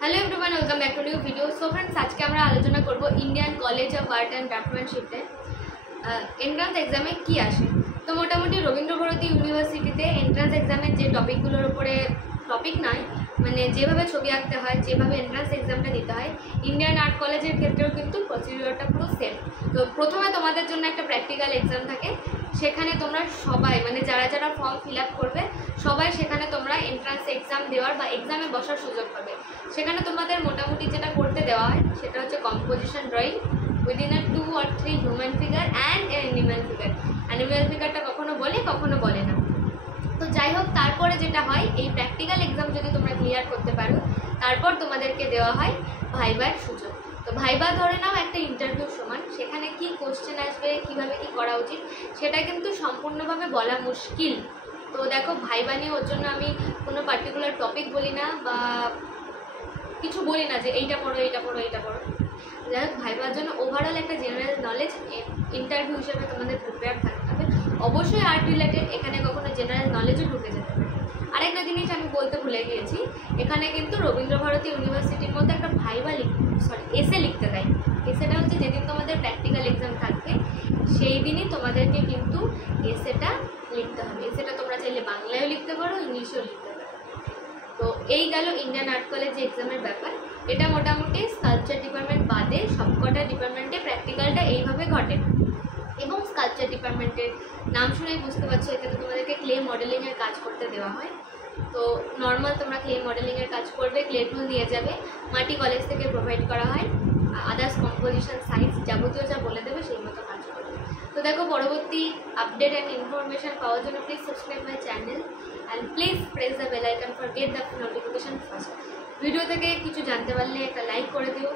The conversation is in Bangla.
Hello everyone, welcome back to new video. So friends, आज के আমরা আলোচনা করব Indian college of art and ক্রাফটম্যানশিপে এন্ট্রান্স এক্সামে কি আসে। তো মোটামুটি রবীন্দ্রভারতী ইউনিভার্সিটিতে এন্ট্রান্স এক্সামের যে টপিকগুলোর উপরে টপিক নয়, মানে যেভাবে ছবি আঁকতে হয়, যেভাবে এন্ট্রান্স এক্সামটা দিতে হয়, ইন্ডিয়ান আর্ট কলেজের ক্ষেত্রেও কিন্তু প্রসিডিওরটা পুরো সেম। তো প্রথমে তোমাদের জন্য একটা প্র্যাকটিক্যাল এক্সাম থাকে, সেখানে তোমরা সবাই মানে যারা যারা ফর্ম ফিল আপ করবে সবাই সেখানে তোমরা এন্ট্রান্স এক্সাম দেওয়ার বা এক্সামে বসার সুযোগ পাবে। সেখানে তোমাদের মোটামুটি যেটা করতে দেওয়া হয় সেটা হচ্ছে composition drawing within a 2 or 3 human figure and animal figure. Animal ফিগারটা কখনো বলে না। তো যাই হোক, তারপরে যেটা হয়, এই প্র্যাকটিক্যাল এক্সাম যদি তোমরা ক্লিয়ার করতে পারো তারপর তোমাদেরকে দেওয়া হয় ভাইবার সুযোগ। তো ভাইবা ধরে নাও একটা ইন্টারভিউ সমান, সেখানে কি কোশ্চেন আসবে, কিভাবে কি করা উচিত সেটা কিন্তু সম্পূর্ণভাবে বলা মুশকিল। তো দেখো, ভাইবা নিয়ে ওর জন্য আমি কোনো পার্টিকুলার টপিক বলি না বা কিছু বলি না যে এইটা পড়ো এইটা পড়ো এইটা পড়ো। যাই হোক, ভাইবার জন্য ওভারঅল একটা জেনারেল নলেজ ইন্টারভিউ হিসেবে তোমাদের প্রিপেয়ার থাকতে হবে। অবশ্যই আর্ট রিলেটেড, এখানে কখনো জেনারেল নলেজও ঢুকে যেতে পারে। আরেকটা জিনিস আমি বলতে ভুলে গিয়েছি, এখানে কিন্তু রবীন্দ্রভারতী ইউনিভার্সিটির মধ্যে একটা এসে লিখতে দেয়। এসেটা হচ্ছে যেদিন তোমাদের প্র্যাকটিক্যাল এক্সাম থাকবে সেই দিনই তোমাদেরকে কিন্তু এসেটা লিখতে হবে। এসেটা তোমরা চাইলে বাংলায়ও লিখতে পারো, ইংলিশেও লিখতে পারো। তো এই গেল ইন্ডিয়ান আর্ট কলেজ এক্সামের ব্যাপার। এটা মোটামুটি স্কাল্পচার ডিপার্টমেন্ট বাদে সবকটা ডিপার্টমেন্টে প্র্যাকটিক্যালটা এইভাবে ঘটে। এবং স্কাল্পচার ডিপার্টমেন্টের নাম শুনেই বুঝতে পারছো, এখানে তোমাদেরকে ক্লে মডেলিংয়ের কাজ করতে দেওয়া হয়। তো নর্মাল তোমরা ক্লে মডেলিংয়ের কাজ করবে, ক্লে টুল দিয়ে যাবে, মাটি কলেজ থেকে প্রোভাইড করা হয়, আদার্স কম্পোজিশন সাইজ যাবতীয় যা বলে দেবে সেই মতো কাজ করবে। তো দেখো, পরবর্তী আপডেট অ্যান্ড ইনফরমেশন পাওয়ার জন্য please subscribe my channel and please press the bell icon for get the notification first. Video থেকে কিছু জানতে পারলে একটা লাইক করে দিও,